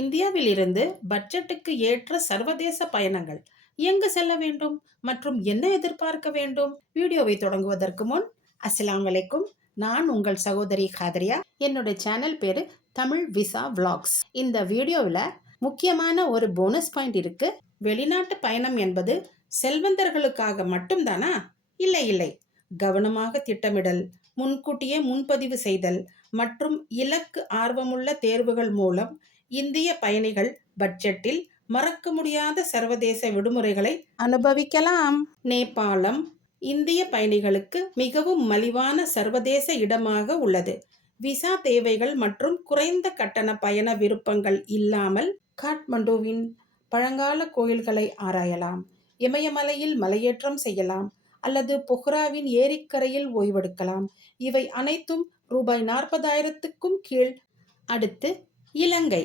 இந்தியாவில் இருந்து பட்ஜெட்டுக்கு ஏற்ற சர்வதேச பயணங்கள். எங்கு செல்ல வேண்டும்? மற்றும் என்ன எதிர்பார்க்க வேண்டும்? வீடியோவை தொடங்குவதற்கு முன் அஸ்லாம் வலைக்கும் நான் உங்கள் சகோதரி காதரியா. என்னோட சேனல் பேரு தமிழ் விசா விளாக்ஸ் இந்த வீடியோவில் முக்கியமான ஒரு போனஸ் பாயிண்ட் இருக்கு. வெளிநாட்டு பயணம் என்பது செல்வந்தர்களுக்காக மட்டும்தானா? இல்லை இல்லை. கவனமாக திட்டமிடல் முன்கூட்டியே முன்பதிவு செய்தல் மற்றும் இலக்கு ஆர்வமுள்ள தேர்வுகள் மூலம் இந்திய பயணிகள் பட்ஜெட்டில் மறக்க முடியாத சர்வதேச விடுமுறைகளை அனுபவிக்கலாம். நேபாளம் இந்திய பயணிகளுக்கு மிகவும் மலிவான சர்வதேச இடமாக உள்ளது. விசா தேவைகள் மற்றும் குறைந்த கட்டண பயண விருப்பங்கள் இல்லாமல் காட்மண்டுவின் பழங்கால கோயில்களை ஆராயலாம். இமயமலையில் மலையேற்றம் செய்யலாம் அல்லது பொஹ்ராவின் ஏரிக்கரையில் ஓய்வெடுக்கலாம். இவை அனைத்தும் ரூபாய் நாற்பதாயிரத்துக்கும் கீழ். அடுத்து இலங்கை.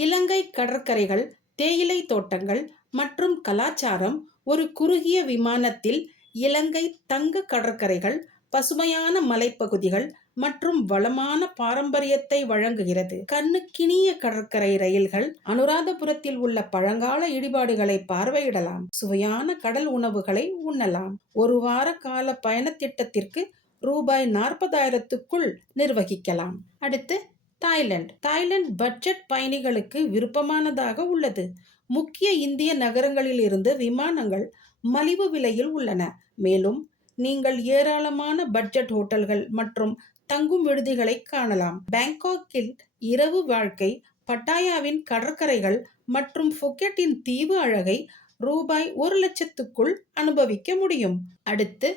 இலங்கை கடற்கரைகள் தேயிலை தோட்டங்கள் மற்றும் கலாச்சாரம் ஒரு குறுகிய விமானத்தில் இலங்கை தங்க கடற்கரைகள் பசுமையான மலைப்பகுதிகள் மற்றும் வளமான பாரம்பரியத்தை வழங்குகிறது. கண்ணுக்கினிய கடற்கரை ரயில்கள் அனுராதபுரத்தில் உள்ள பழங்கால இடிபாடுகளை பார்வையிடலாம். சுவையான கடல் உணவுகளை உண்ணலாம். ஒரு வார கால பயணத் திட்டத்திற்கு ரூபாய் நாற்பதாயிரத்துக்குள் நிர்வகிக்கலாம். அடுத்து தாய்லாந்து. தாய்லாந்து பட்ஜெட் பயணிகளுக்கு விருப்பமானதாக உள்ளது. முக்கிய இந்திய நகரங்களில் இருந்து விமானங்கள் மலிவு விலையில் உள்ளன. மேலும் நீங்கள் ஏராளமான பட்ஜெட் ஹோட்டல்கள் மற்றும் தங்கும் விடுதிகளை காணலாம். பேங்காக்கில் இரவு வாழ்க்கை பட்டாயாவின் கடற்கரைகள் மற்றும் ஃபுக்கெட்டின் தீவு அழகை ரூபாய் ஒரு லட்சத்துக்குள் அனுபவிக்க முடியும். அடுத்து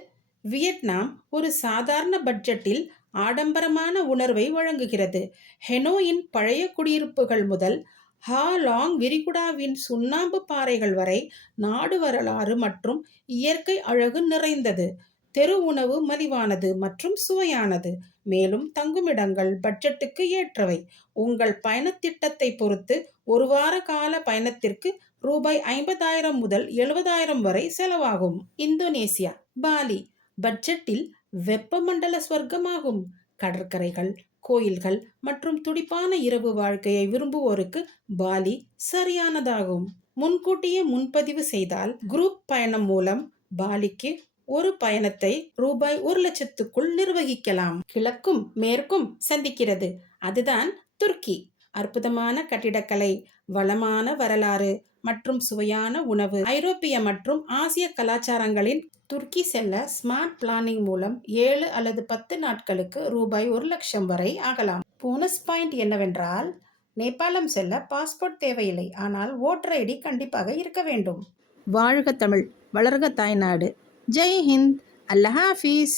வியட்நாம் ஒரு சாதாரண பட்ஜெட்டில் ஆடம்பரமான உணர்வை வழங்குகிறது. ஹெனோயின் பழைய குடியிருப்புகள் முதல் ஹாலாங் விரிகுடாவின் சுண்ணாம்பு பாறைகள் வரை நாடு வரலாறு மற்றும் இயற்கை அழகு நிறைந்தது. தெரு உணவு மலிவானது மற்றும் சுவையானது. மேலும் தங்குமிடங்கள் பட்ஜெட்டுக்கு ஏற்றவை. உங்கள் பயணத் திட்டத்தை பொறுத்து ஒரு வார கால பயணத்திற்கு ரூபாய் ஐம்பதாயிரம் முதல் எழுபதாயிரம் வரை செலவாகும். Indonesia Bali. பட்ஜெட்டில் வெப்பமண்டல ஸ்வர்க்கமாகும். கடற்கரைகள் கோயில்கள் மற்றும் துடிப்பான இரவு வாழ்க்கையை விரும்புவோருக்கு பாலி சரியானதாகும். முன்கூட்டியே முன்பதிவு செய்தால் குரூப் பயணம் மூலம் பாலிக்கு ஒரு பயணத்தை ரூபாய் ஒரு லட்சத்துக்குள் நிர்வகிக்கலாம். கிழக்கும் மேற்கும் சந்திக்கிறது. அதுதான் துருக்கி. அற்புதமான கட்டிடக்கலை வளமான வரலாறு மற்றும் சுவையான உணவு. ஐரோப்பிய மற்றும் ஆசிய கலாச்சாரங்களின் துருக்கி செல்ல ஸ்மார்ட் பிளானிங் மூலம் ஏழு அல்லது பத்து நாட்களுக்கு ரூபாய் ஒரு லட்சம் வரை ஆகலாம். போனஸ் பாயிண்ட் என்னவென்றால் நேபாளம் செல்ல பாஸ்போர்ட் தேவையில்லை. ஆனால் ஓட்டர் ஐடி கண்டிப்பாக இருக்க வேண்டும். வாழ்க தமிழ். வளர்க தாய்நாடு. ஜெய் ஹிந்த். அல்லஹாஃபீஸ்